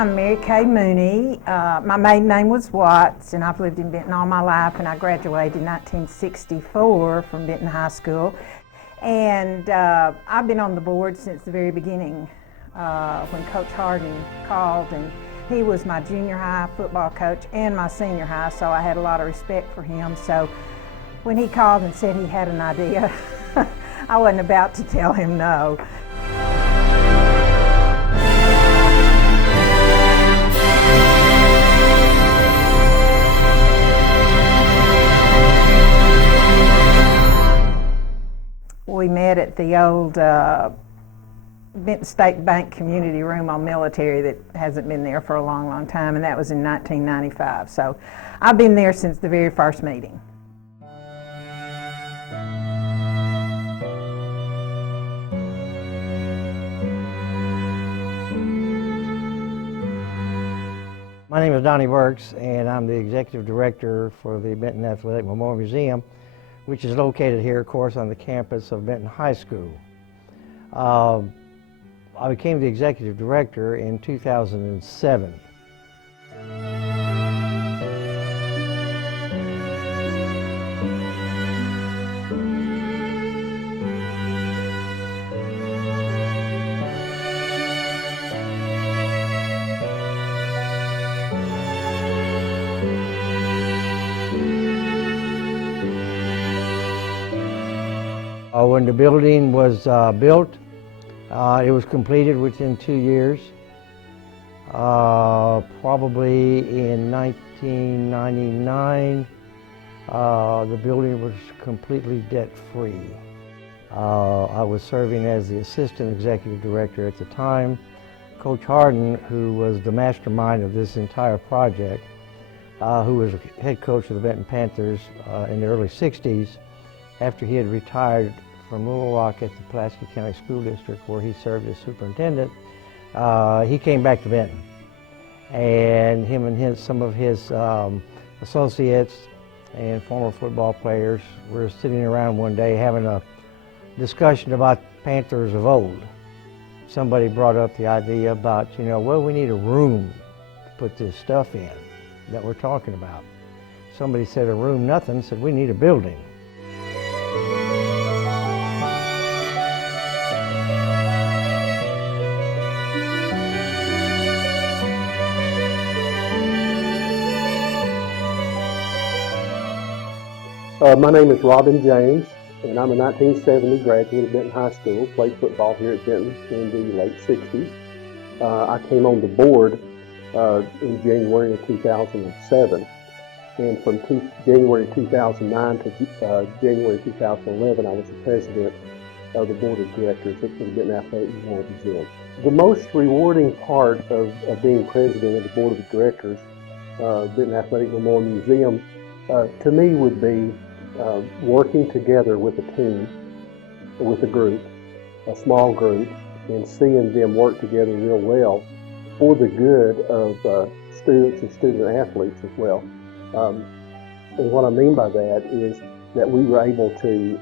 I'm Mary Kay Mooney. My maiden name was Watts, and I've lived in Benton all my life, and I graduated in 1964 from Benton High School. And I've been on the board since the very beginning when Coach Harden called, and he was my junior high football coach and my senior high, so I had a lot of respect for him. So when he called and said he had an idea, I wasn't about to tell him no. We met at the old Benton State Bank community room on Military that hasn't been there for a long, long time, and that was in 1995. So I've been there since the very first meeting. My name is Donnie Burks, and I'm the Executive Director for the Benton Athletic Memorial Museum, which is located here, of course, on the campus of Benton High School. I became the Executive Director in 2007. When the building was built, it was completed within 2 years. Probably in 1999, the building was completely debt-free. I was serving as the Assistant Executive Director at the time. Coach Harden, who was the mastermind of this entire project, who was head coach of the Benton Panthers in the early 60s, after he had retired from Little Rock at the Pulaski County School District, where he served as superintendent, he came back to Benton. And him and some of his associates and former football players were sitting around one day having a discussion about Panthers of old. Somebody brought up the idea about, well, we need a room to put this stuff in that we're talking about. Somebody said, a room, nothing, said, we need a building. My name is Robin James, and I'm a 1970 graduate of Benton High School, played football here at Benton in the late 60s. I came on the board in January of 2007, and from January 2009 to January 2011, I was the president of the board of directors of the Benton Athletic Memorial Museum. The most rewarding part of being president of the board of directors of Benton Athletic Memorial Museum to me would be working together with a team, with a group, a small group, and seeing them work together real well for the good of students and student athletes as well. And what I mean by that is that we were able to,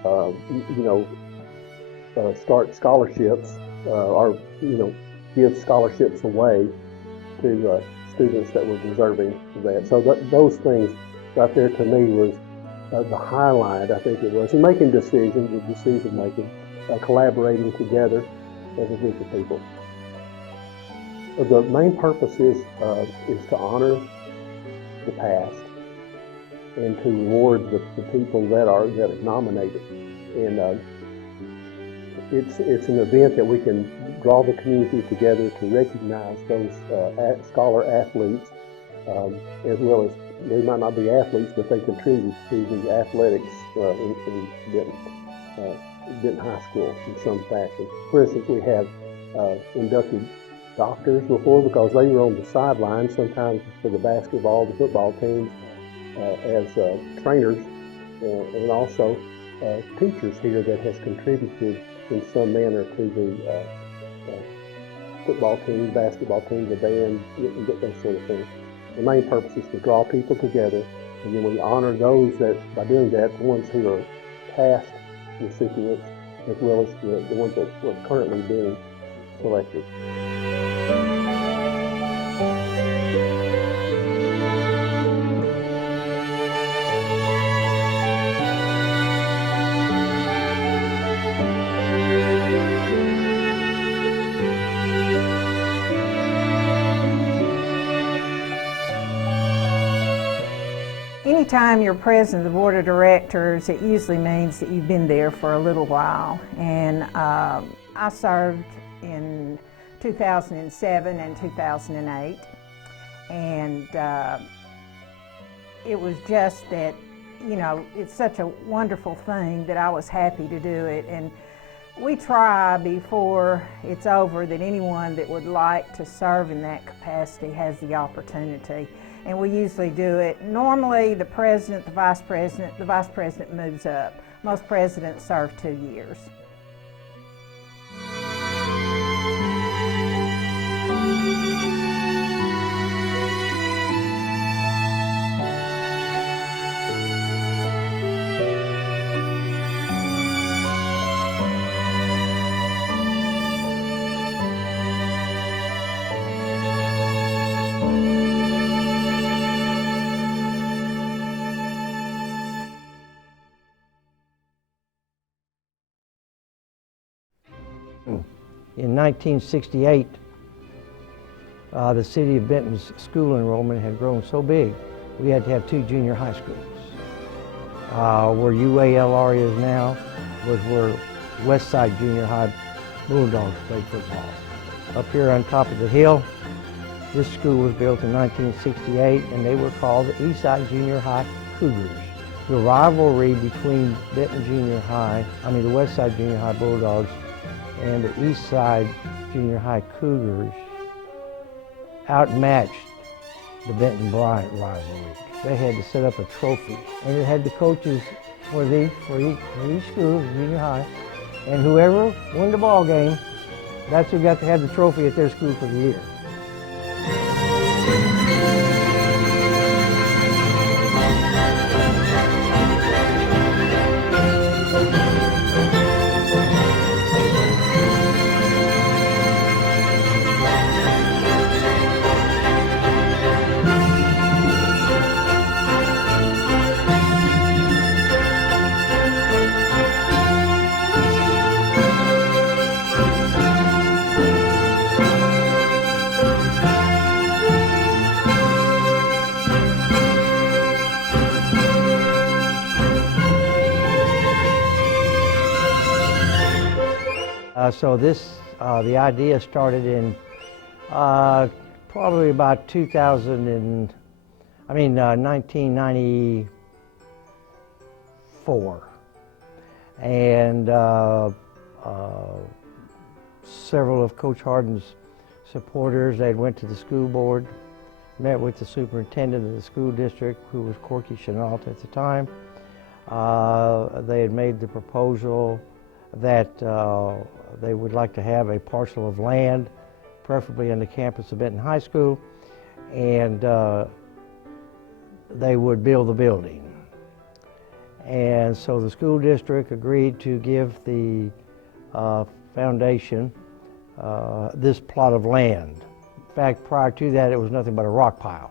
start scholarships or, give scholarships away to students that were deserving of that. So those things right there to me was the highlight, I think it was, in making decisions, the decision making, collaborating together as a group of people. The main purpose is to honor the past and to reward the people that are nominated. And it's an event that we can draw the community together to recognize those scholar athletes, as well as they might not be athletes, but they contribute to the athletics in Benton High School in some fashion. For instance, we have inducted doctors before because they were on the sidelines, sometimes for the basketball, the football teams, as trainers, and also teachers here that has contributed in some manner to the football team, basketball team, the band, those sort of things. The main purpose is to draw people together, and then we honor those that, by doing that, the ones who are past recipients, as well as the ones that are currently being selected. Anytime you're president of the board of directors, it usually means that you've been there for a little while. And I served in 2007 and 2008. And it was just that, you know, it's such a wonderful thing that I was happy to do it. And we try before it's over that anyone that would like to serve in that capacity has the opportunity. And we usually do it. Normally, the president, the vice president moves up. Most presidents serve 2 years. In 1968, the city of Benton's school enrollment had grown so big, we had to have 2 junior high schools. Where UALR is now was where West Side Junior High Bulldogs played football. Up here on top of the hill, this school was built in 1968, and they were called the East Side Junior High Cougars. The rivalry between Benton the West Side Junior High Bulldogs and the East Side Junior High Cougars outmatched the Benton Bryant rivalry. They had to set up a trophy, and it had the coaches for each school, junior high, and whoever won the ball game, that's who got to have the trophy at their school for the year. The idea started in probably about 1994. And several of Coach Hardin's supporters, they went to the school board, met with the superintendent of the school district, who was Corky Chenault at the time. They had made the proposal that they would like to have a parcel of land, preferably on the campus of Benton High School, and they would build the building. And so the school district agreed to give the foundation this plot of land. In fact, prior to that, it was nothing but a rock pile.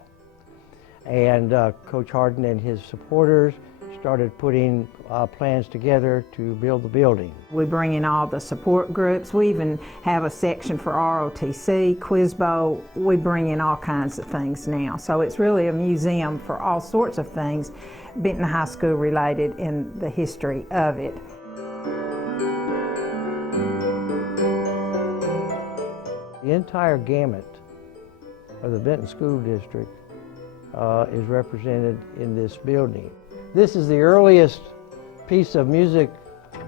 And Coach Hardin and his supporters started putting plans together to build the building. We bring in all the support groups. We even have a section for ROTC, Quiz Bowl. We bring in all kinds of things now. So it's really a museum for all sorts of things Benton High School related in the history of it. The entire gamut of the Benton School District is represented in this building. This is the earliest piece of music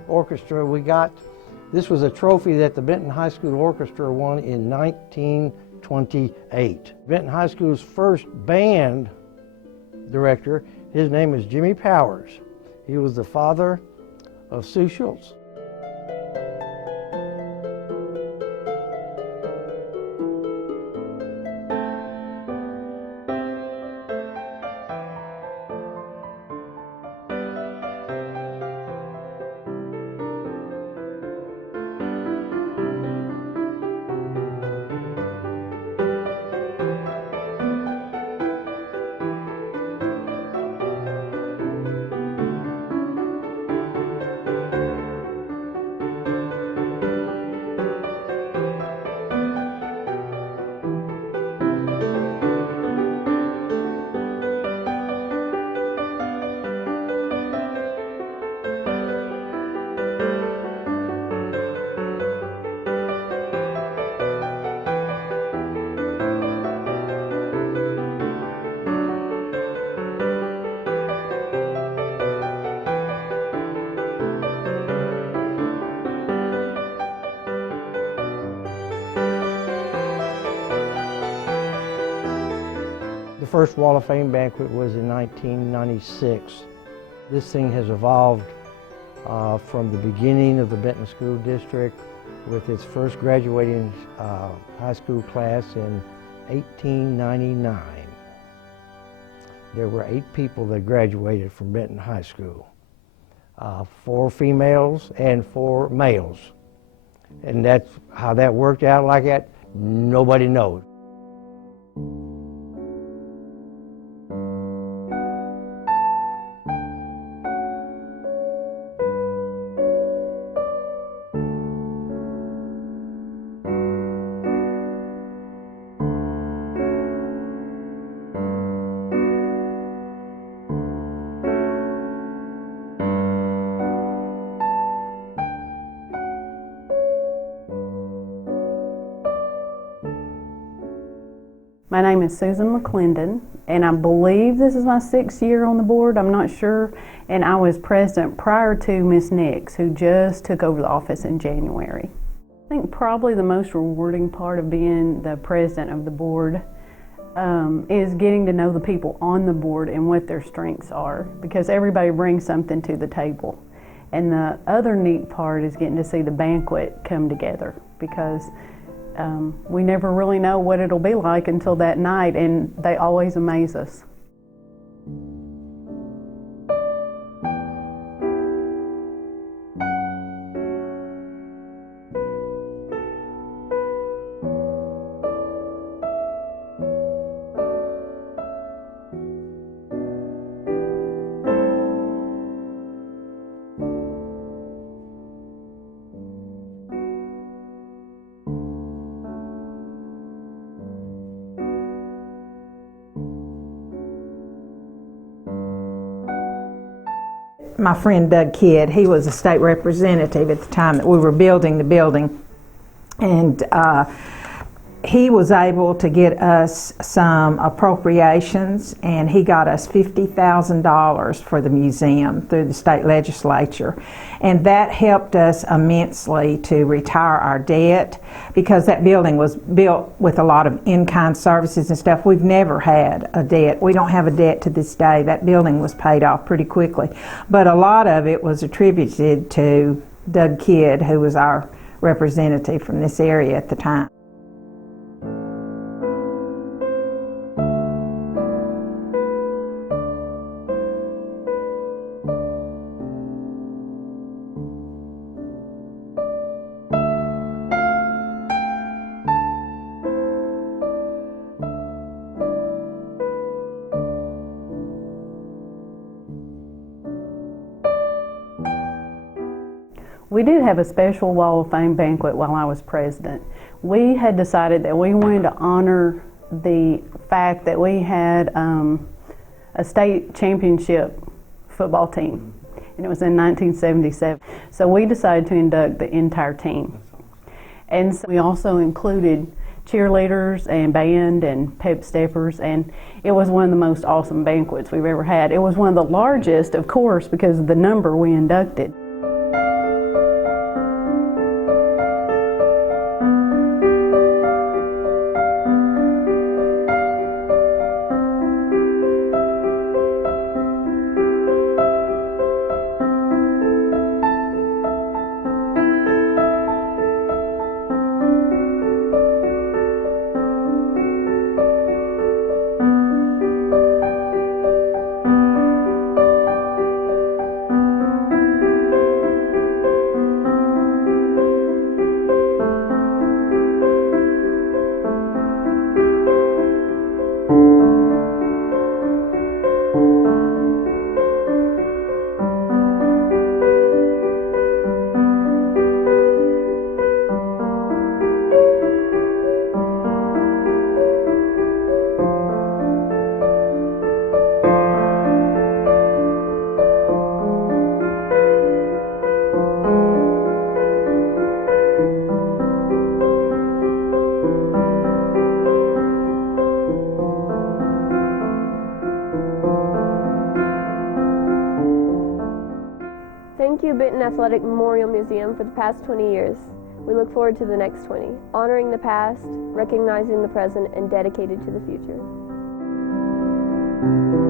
orchestra we got. This was a trophy that the Benton High School Orchestra won in 1928. Benton High School's first band director, his name is Jimmy Powers. He was the father of Sue Schultz. first Wall of Fame banquet was in 1996. This thing has evolved from the beginning of the Benton School District with its first graduating high school class in 1899. There were 8 people that graduated from Benton High School, 4 females and 4 males. And that's how that worked out like that, nobody knows. My name is Susan McClendon, and I believe this is my 6th year on the board. I'm not sure. And I was president prior to Miss Nix, who just took over the office in January. I think probably the most rewarding part of being the president of the board is getting to know the people on the board and what their strengths are, because everybody brings something to the table. And the other neat part is getting to see the banquet come together, because we never really know what it'll be like until that night, and they always amaze us. My friend Doug Kidd, he was a state representative at the time that we were building the building, and he was able to get us some appropriations, and he got us $50,000 for the museum through the state legislature, and that helped us immensely to retire our debt, because that building was built with a lot of in-kind services and stuff. We've never had a debt. We don't have a debt to this day. That building was paid off pretty quickly, but a lot of it was attributed to Doug Kidd, who was our representative from this area at the time. We did have a special Wall of Fame banquet while I was president. We had decided that we wanted to honor the fact that we had a state championship football team, and it was in 1977. So we decided to induct the entire team. And so we also included cheerleaders and band and pep steppers, and it was one of the most awesome banquets we've ever had. It was one of the largest, of course, because of the number we inducted. Thank you, Benton Athletic Memorial Museum, for the past 20 years. We look forward to the next 20, honoring the past, recognizing the present, and dedicated to the future. you.